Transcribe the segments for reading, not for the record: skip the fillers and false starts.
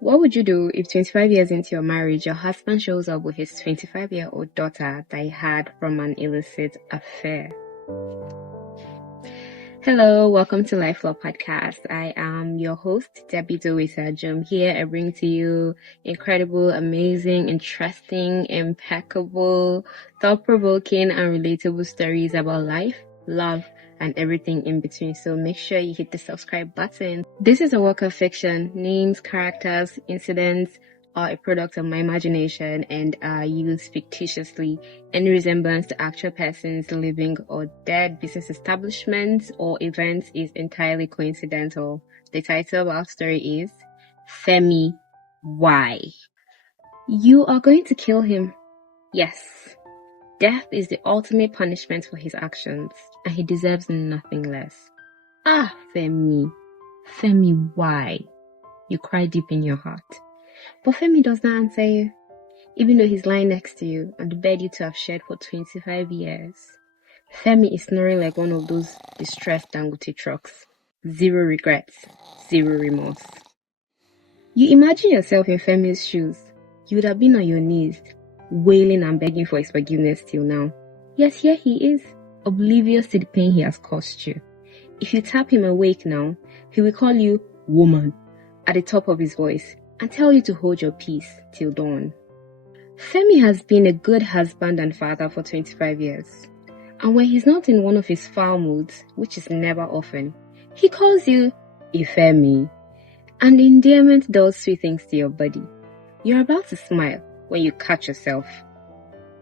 What would you do if 25 years into your marriage, your husband shows up with his 25-year-old daughter that he had from an illicit affair? Hello, welcome to Life Law Podcast. I am your host, Debbie Dowisajum. Here I bring to you incredible, amazing, interesting, impeccable, thought-provoking, and relatable stories about life, love, and everything in between. So make sure you hit the subscribe button. This is a work of fiction. Names, characters, incidents are a product of my imagination and are used fictitiously. Any resemblance to actual persons, living or dead, business establishments, or events is entirely coincidental. The title of our story is Femi. Why? You are going to kill him. Yes. Death is the ultimate punishment for his actions, and he deserves nothing less. Ah, Femi. Femi, why? You cry deep in your heart. But Femi does not answer you, even though he's lying next to you on the bed you two have shared for 25 years. Femi is snoring like one of those distressed Dangote trucks. Zero regrets, zero remorse. You imagine yourself in Femi's shoes. You would have been on your knees, wailing and begging for his forgiveness till now. Yes, here he is, oblivious to the pain he has caused you. If you tap him awake now, he will call you woman at the top of his voice and tell you to hold your peace till dawn. Femi has been a good husband and father for 25 years. And when he's not in one of his foul moods, which is never often, he calls you Ifemi. And the endearment does sweet things to your body. You're about to smile when you catch yourself.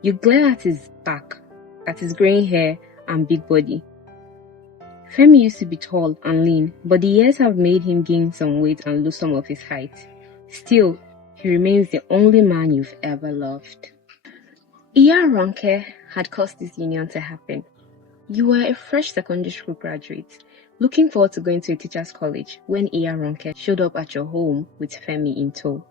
You glare at his back, at his graying hair and big body. Femi used to be tall and lean, but the years have made him gain some weight and lose some of his height. Still, he remains the only man you've ever loved. Ronke had caused this union to happen. You were a fresh secondary school graduate, looking forward to going to a teacher's college when Ronke showed up at your home with Femi in tow.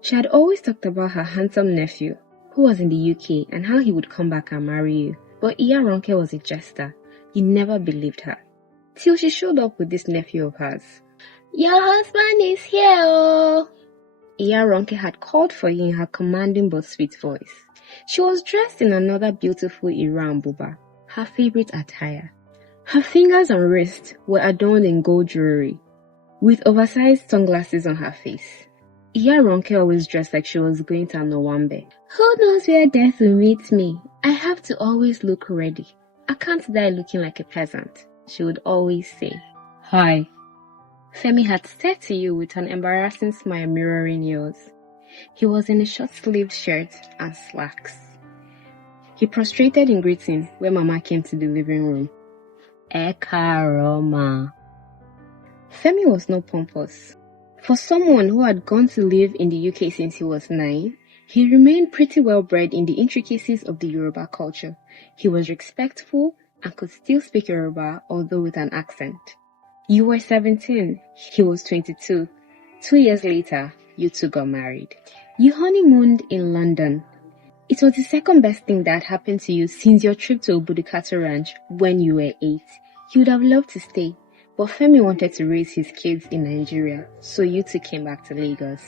She had always talked about her handsome nephew, who was in the UK, and how he would come back and marry you. But Ronke was a jester. You never believed her. Till she showed up with this nephew of hers. Your husband is here, oh! Ronke had called for you in her commanding but sweet voice. She was dressed in another beautiful Iran buba, her favorite attire. Her fingers and wrists were adorned in gold jewelry, with oversized sunglasses on her face. Ronke always dressed like she was going to an Owambe. Who knows where death will meet me? I have to always look ready. I can't die looking like a peasant, she would always say. Hi. Femi had said to you with an embarrassing smile mirroring yours. He was in a short-sleeved shirt and slacks. He prostrated in greeting when Mama came to the living room. Eka Roma. Femi was not pompous. For someone who had gone to live in the UK since he was 9, he remained pretty well bred in the intricacies of the Yoruba culture. He was respectful and could still speak Yoruba, although with an accent. You were 17, he was 22. 2 years later, you two got married. You honeymooned in London. It was the second best thing that happened to you since your trip to Obudikato Ranch when you were 8. You would have loved to stay, but Femi wanted to raise his kids in Nigeria, so you two came back to Lagos.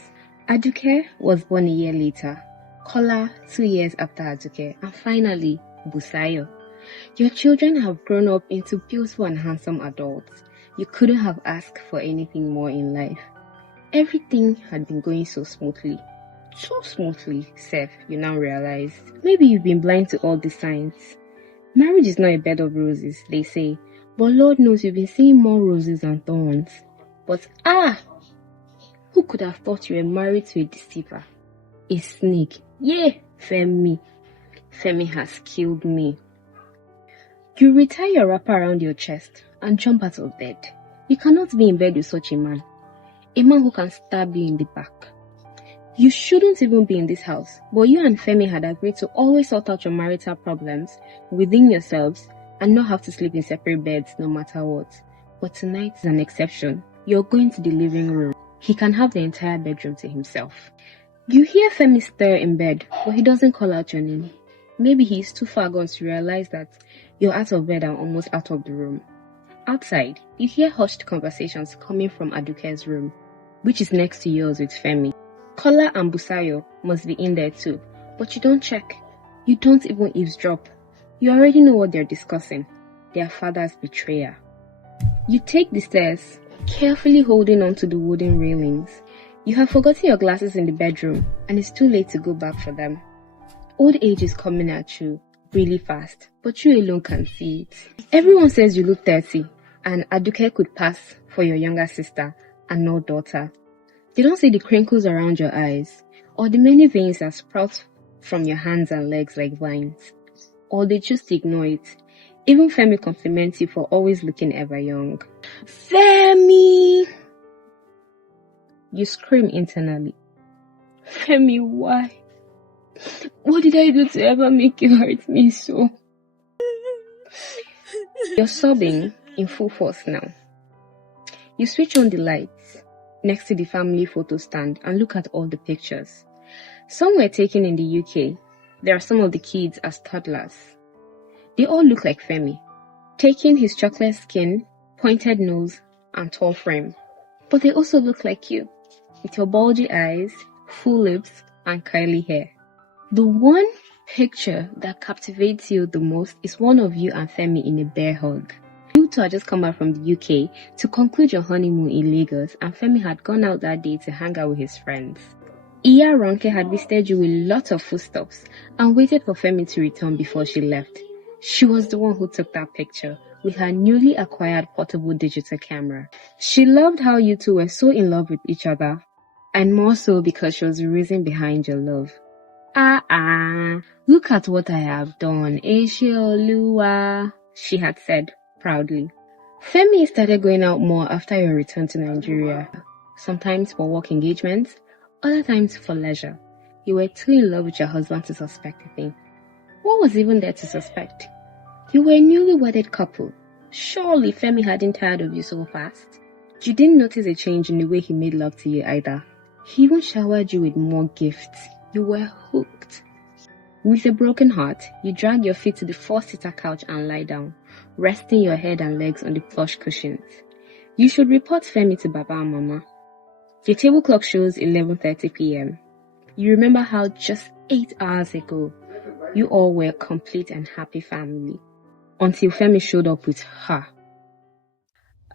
Aduke was born a year later, Kola 2 years after Aduke, and finally, Busayo. Your children have grown up into beautiful and handsome adults. You couldn't have asked for anything more in life. Everything had been going so smoothly. So smoothly, Seth, you now realize. Maybe you've been blind to all the signs. Marriage is not a bed of roses, they say. But Lord knows you've been seeing more roses than thorns. But who could have thought you were married to a deceiver? A snake. Yeah, Femi. Femi has killed me. You retie your wrapper around your chest and jump out of bed. You cannot be in bed with such a man who can stab you in the back. You shouldn't even be in this house, but you and Femi had agreed to always sort out your marital problems within yourselves and not have to sleep in separate beds no matter what. But tonight is an exception. You're going to the living room. He can have the entire bedroom to himself. You hear Femi stir in bed, but he doesn't call out your name. Maybe he's too far gone to realize that you're out of bed and almost out of the room. Outside, you hear hushed conversations coming from Aduke's room. which is next to yours with Femi. Kola and Busayo must be in there too, but you don't check. You don't even eavesdrop. You already know what they're discussing. Their father's betrayer. You take the stairs, carefully holding on to the wooden railings. You have forgotten your glasses in the bedroom, and it's too late to go back for them. Old age is coming at you really fast, but you alone can see it. Everyone says you look 30, and Aduke could pass for your younger sister and no daughter. They don't see the crinkles around your eyes, or the many veins that sprout from your hands and legs like vines, or they just ignore it. Even Femi compliments you for always looking ever young. Femi! You scream internally. Femi, why? What did I do to ever make you hurt me so? You're sobbing in full force now. You switch on the lights next to the family photo stand and look at all the pictures. Some were taken in the UK. There are some of the kids as toddlers. They all look like Femi, taking his chocolate skin, pointed nose, and tall frame. But they also look like you, with your bulgy eyes, full lips, and curly hair. The one picture that captivates you the most is one of you and Femi in a bear hug. You two had just come back from the UK to conclude your honeymoon in Lagos, and Femi had gone out that day to hang out with his friends. Iya Ronke had visited you with lots of foodstuffs and waited for Femi to return before she left. She was the one who took that picture with her newly acquired portable digital camera. She loved how you two were so in love with each other, and more so because she was the reason behind your love. Look at what I have done, Eshioluwa, she had said proudly. Femi started going out more after your return to Nigeria, sometimes for work engagements, other times for leisure. You were too in love with your husband to suspect a thing. What was even there to suspect? You were a newly wedded couple. Surely Femi hadn't tired of you so fast. You didn't notice a change in the way he made love to you either. He even showered you with more gifts. You were hooked. With a broken heart, you dragged your feet to the four-seater couch and lie down, resting your head and legs on the plush cushions. You should report Femi to Baba and Mama. Your table clock shows 11:30 p.m. You remember how just 8 hours ago, you all were a complete and happy family. Until Femi showed up with her.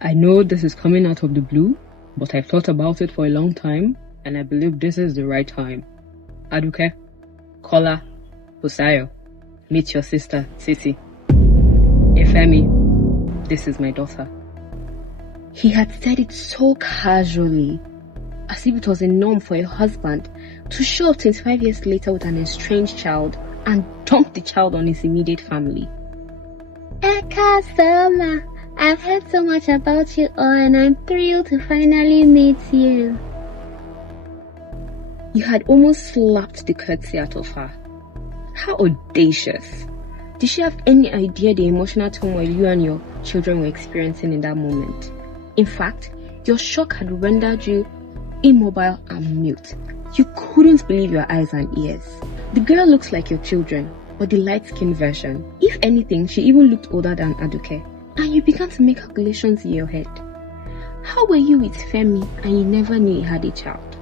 I know this is coming out of the blue, but I've thought about it for a long time, and I believe this is the right time. Aduke, Kola, Busayo, meet your sister, Titi. Femi, this is my daughter. He had said it so casually, as if it was a norm for your husband to show up 25 years later with an estranged child and dump the child on his immediate family. Eka Selma, I've heard so much about you all and I'm thrilled to finally meet you. You had almost slapped the curtsy out of her. How audacious. Did she have any idea the emotional turmoil you and your children were experiencing in that moment? In fact, your shock had rendered you immobile and mute. You couldn't believe your eyes and ears. The girl looks like your children, but the light-skinned version. If anything, she even looked older than Aduke, and you began to make calculations in your head. How were you with Femi and you never knew he had a child?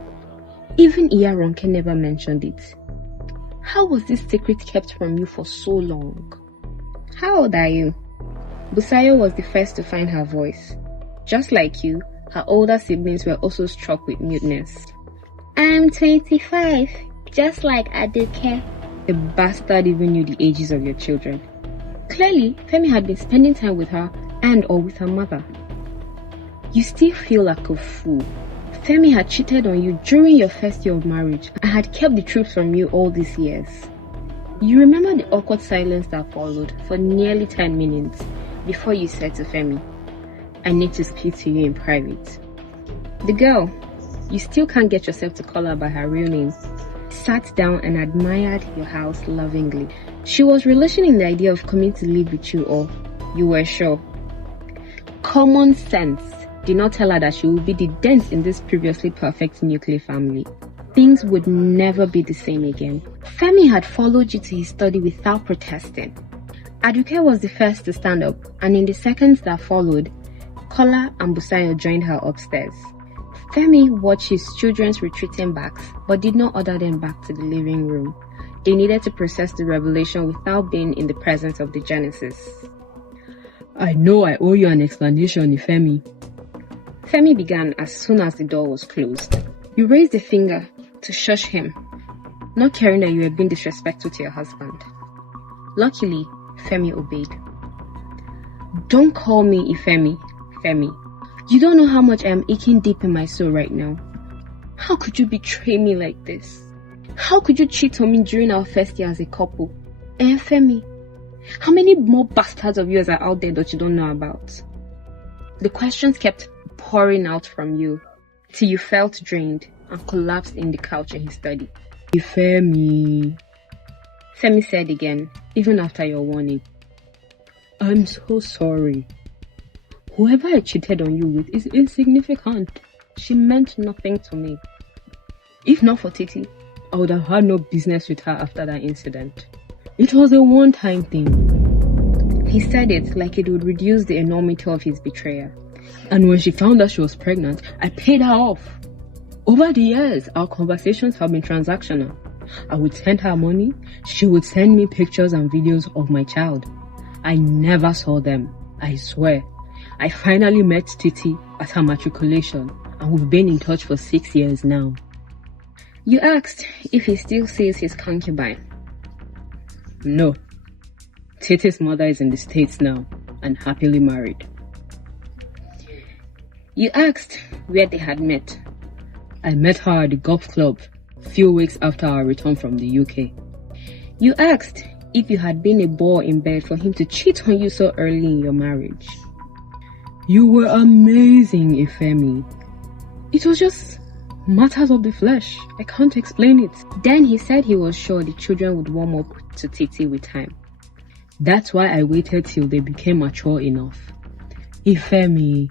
Even Iya Ronke never mentioned it. How was this secret kept from you for so long? How old are you? Busayo was the first to find her voice. Just like you, her older siblings were also struck with muteness. I'm 25, just like Aduke. The bastard even knew the ages of your children. Clearly, Femi had been spending time with her and or with her mother. You still feel like a fool. Femi had cheated on you during your first year of marriage and had kept the truth from you all these years. You remember the awkward silence that followed for nearly 10 minutes before you said to Femi, I need to speak to you in private. The girl, you still can't get yourself to call her by her real name, sat down and admired your house lovingly. She was relishing in the idea of coming to live with you all. You were sure. Common sense did not tell her that she would be the dent in this previously perfect nuclear family. Things would never be the same again. Femi had followed you to his study without protesting. Aduke was the first to stand up, and in the seconds that followed, Kola and Busayo joined her upstairs. Femi watched his children's retreating backs, but did not order them back to the living room. They needed to process the revelation without being in the presence of the Genesis. I know I owe you an explanation, Femi. Femi began as soon as the door was closed. You raised a finger to shush him, not caring that you had been disrespectful to your husband. Luckily, Femi obeyed. Don't call me Ifemi, Femi. You don't know how much I am aching deep in my soul right now. How could you betray me like this? How could you cheat on me during our first year as a couple? And Femi, how many more bastards of yours are out there that you don't know about? The questions kept pouring out from you till you felt drained and collapsed in the couch in his study. Femi. Femi said again, even after your warning. I'm so sorry. Whoever I cheated on you with is insignificant. She meant nothing to me. If not for Titi, I would have had no business with her after that incident. It was a one-time thing. He said it like it would reduce the enormity of his betrayal. And when she found out she was pregnant, I paid her off. Over the years, our conversations have been transactional. I would send her money, she would send me pictures and videos of my child. I never saw them, I swear. I finally met Titi at her matriculation, and we've been in touch for 6 years now. You asked if he still sees his concubine. No. Titi's mother is in the States now, and happily married. You asked where they had met. I met her at the golf club a few weeks after our return from the UK. You asked if you had been a bore in bed for him to cheat on you so early in your marriage. You were amazing, Ifemi. It was just matters of the flesh. I can't explain it. Then he said he was sure the children would warm up to Titi with time. That's why I waited till they became mature enough. Ifemi,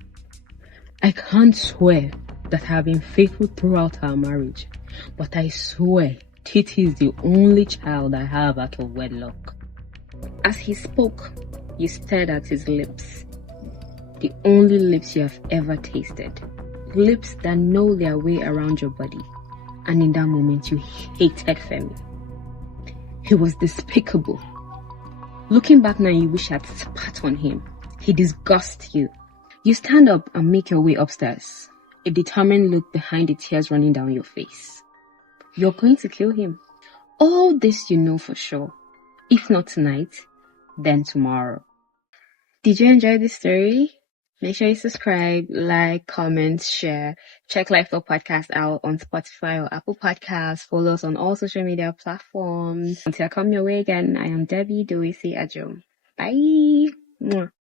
I can't swear that I have been faithful throughout our marriage, but I swear Titi is the only child I have out of wedlock. As he spoke, you stared at his lips. The only lips you have ever tasted. Lips that know their way around your body. And in that moment, you hated Femi. He was despicable. Looking back now, you wish I'd spat on him. He disgusts you. You stand up and make your way upstairs, a determined look behind the tears running down your face. You're going to kill him. All this you know for sure. If not tonight, then tomorrow. Did you enjoy this story? Make sure you subscribe, like, comment, share. Check Life Law Podcast out on Spotify or Apple Podcasts. Follow us on all social media platforms. Until I come your way again, I am Debbie Doisi Ajum. Bye. Mwah.